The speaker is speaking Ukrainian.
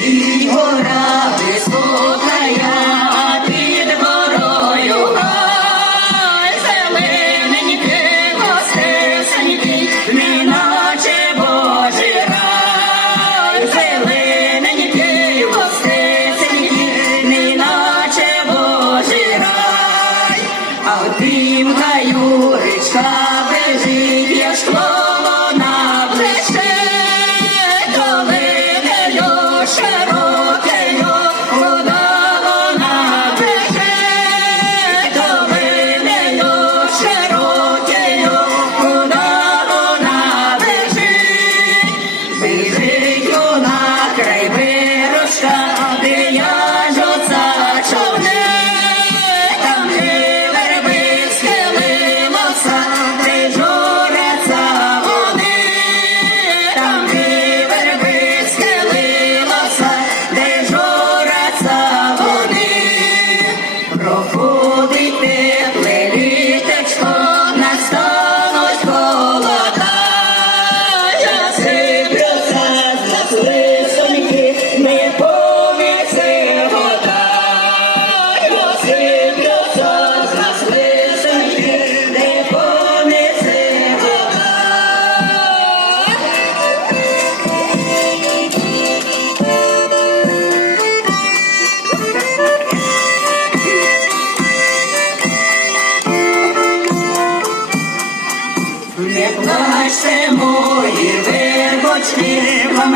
І гора високая, а під горою гай, зелененький, гостесенький, неначе Божий рай. Зелененький, гостесенький, неначе Божий рай. А в тім гаю річка бежить, я шкло вона ближе. Широкою вода вона беже, долиною широкою вода вона бежить. Біжить вона край вирушка, де в'яжуться човни. Там, де верби схилилося, де журяться вони. Там, де верби схилилося, проходить тепле літечко, настануть холода. Я сиплюся з нас лисоньки, не повіси вода. Я сиплюся з нас лисоньки, не повіси вода. Не плачте, мої вербочки, вам